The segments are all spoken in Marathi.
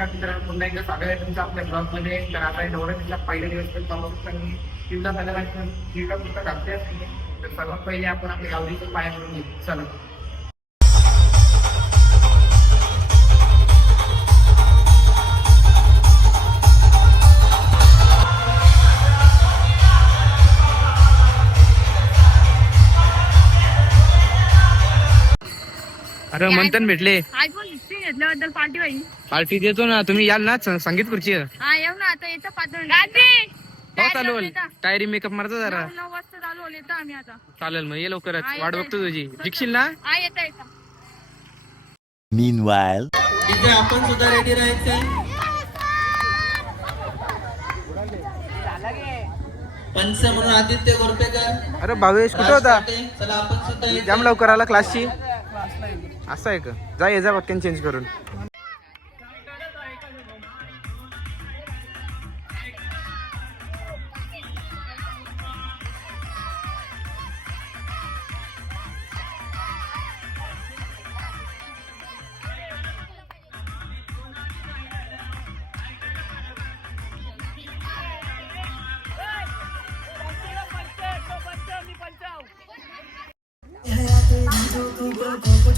मित्रांनो पुन्हा एकदा स्वागत आहे तुमचं आपल्या ब्लॉगमध्ये. तर आता नवरात्रीचा पहिल्या दिवस तर पाहू शकता मी तीनदा झाल्यानंतर दीडला पुस्तक घालते असते तर सर्वात पहिले आपण आपल्या गावडीचं पाया करून घेऊ. चला. अरे मंथन भेटले. आयफोन सिक्स्टीन घेतल्याबद्दल पार्टी देतो ना तुम्ही याल ना स- संगीत खुर्ची. हो हा येऊ ना आता येतं पात्र गाडी चालू होईल टायरी मेकअप मारता जरा. नऊ नऊ वाजता चालू होईल येतं आम्ही आता. चालेल मग ये लवकरच. हा, वाट येतोय. बघतो तुझी. जिंकशील ना? हा येतं येतं Meanwhile, इथे आपण सुद्धा रेडी राहायचंय पंच म्हणून आदित्य गोरपेकर. अरे भावेश कुठे होता? चला आपण सुद्धा जाम लवकर आला क्लासची असं आहे का? जा ये जा पटकन चेंज करून.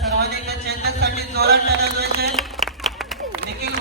सर्वाधिक चला जोरात टाळ्या निखिल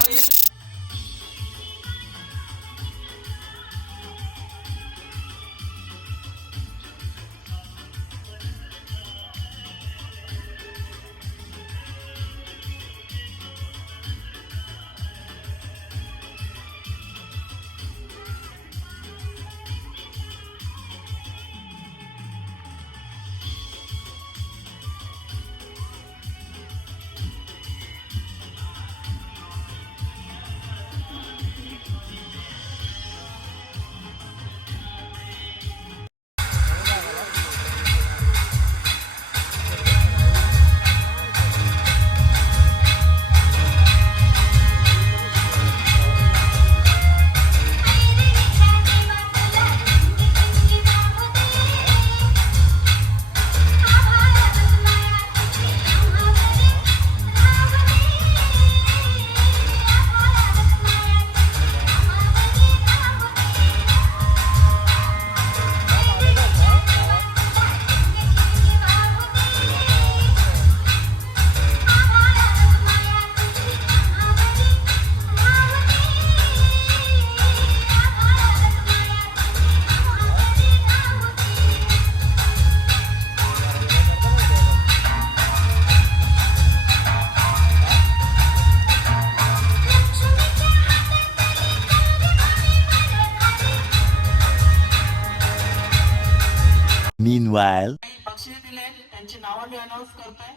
meanwhile, बक्षीस दिले त्यांची नावं मी अनाऊन्स करतोय.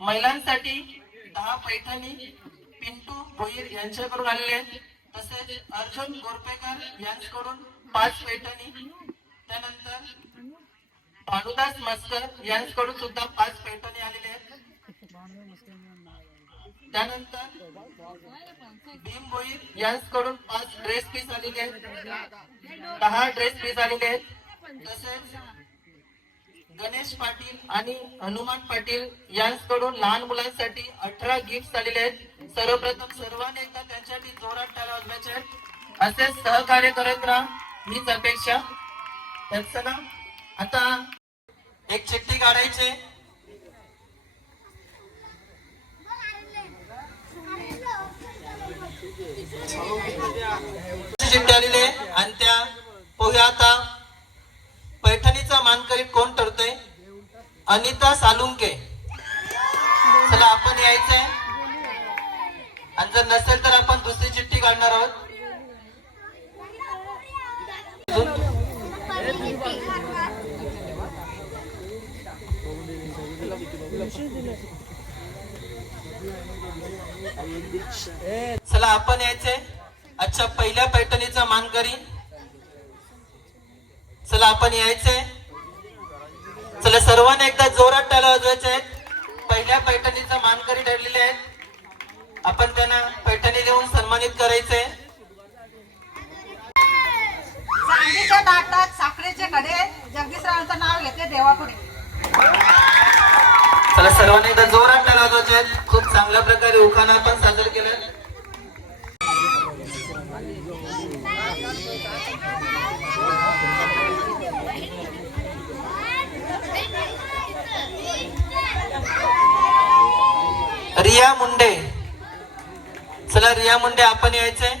महिलांसाठी दहा पैठणी पिंटू भोईर यांच्याकडून आलेले तसेच अर्जुन गोरपेकर यांच्याकडून पाच पैठणी. त्यानंतर भानुदास मस्कर यांच्याकडून सुद्धा पाच पैठणी आलेले आहेत. त्यानंतर भीम भोईर यांच्याकडून पाच ड्रेस पीस आलेले आहेत. दहा ड्रेस पीस आलेले आहेत. तसेच गणेश पाटील आणि हनुमान पाटील यांच्याकडून लहान मुलांसाठी अठरा गिफ्ट आलेले आहेत. सर्वप्रथम सर्वांनी एकदा त्यांच्यासाठी जोरात टाळ्या वाजवायचे आहेत. असेच सहकार्य करत राहा. हीच अपेक्षा. तर ना आता एक चिठ्ठी काढायची. चिठ्ठी आलेली आहे आणि त्या पोह्या आता पैठणीचा मानकरी कोण ठरतोय अनिता सालुंके चला आपण यायचंय आणि जर नसेल तर आपण दुसरी चिठ्ठी काढणार आहोत. चला आपण यायचंय अच्छा पहिल्या पैठणीचा मानकरी चला आपण यायचंय चला सर्वांना एकदा जोरात टायला वाजवायचे आहेत. पहिल्या पैठणीचा मानकरी ठरलेले आहेत. आपण त्यांना पैठणी देऊन सन्मानित करायचंय. चांदीच्या ताटात साखरेचे कडे. जगदीशरावांचं नाव घेतले देवापुढे. चला सर्वांनी एकदा जोरात आहेत खूप चांगल्या प्रकारे उखाणा आपण सादर रिया मुंडे. चला रिया मुंडे आपण यायचंय.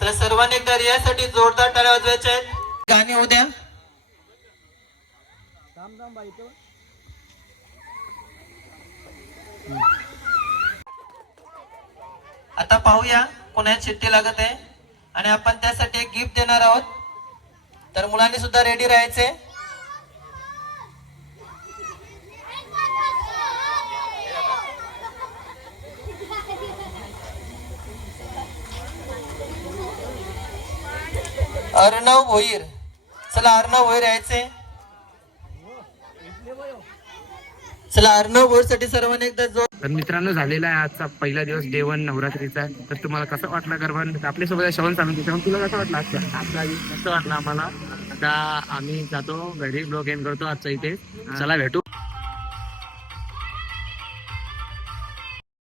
चला सर्वांनी एकदा रियासाठी जोरदार टाळ्या वाजवायच्या आहेत. गाणी उद्या आता पाहूया कोणा चिठ्ठी लागत आहे. आणि आपण त्यासाठी एक गिफ्ट देणार आहोत. तर मुलांनी सुद्धा रेडी राहायचे. अर्णव भोईर. चला अर्णव भोईर यायचे. चला अर्णव भोईरसाठी सर्वांनी एकदा जोर तर मित्रांनो झालेला आहे आजचा पहिला दिवस डे वन नवरात्रीचा. तर तुम्हाला कसं वाटलं गरबा आपल्यासोबत श्रवण सांगून तुला कसं वाटलं आजचा? आपला कसं वाटलं आम्हाला? आता आम्ही जातो घरी ब्लॉग एंड करतो आजचा इथे. चला भेटू.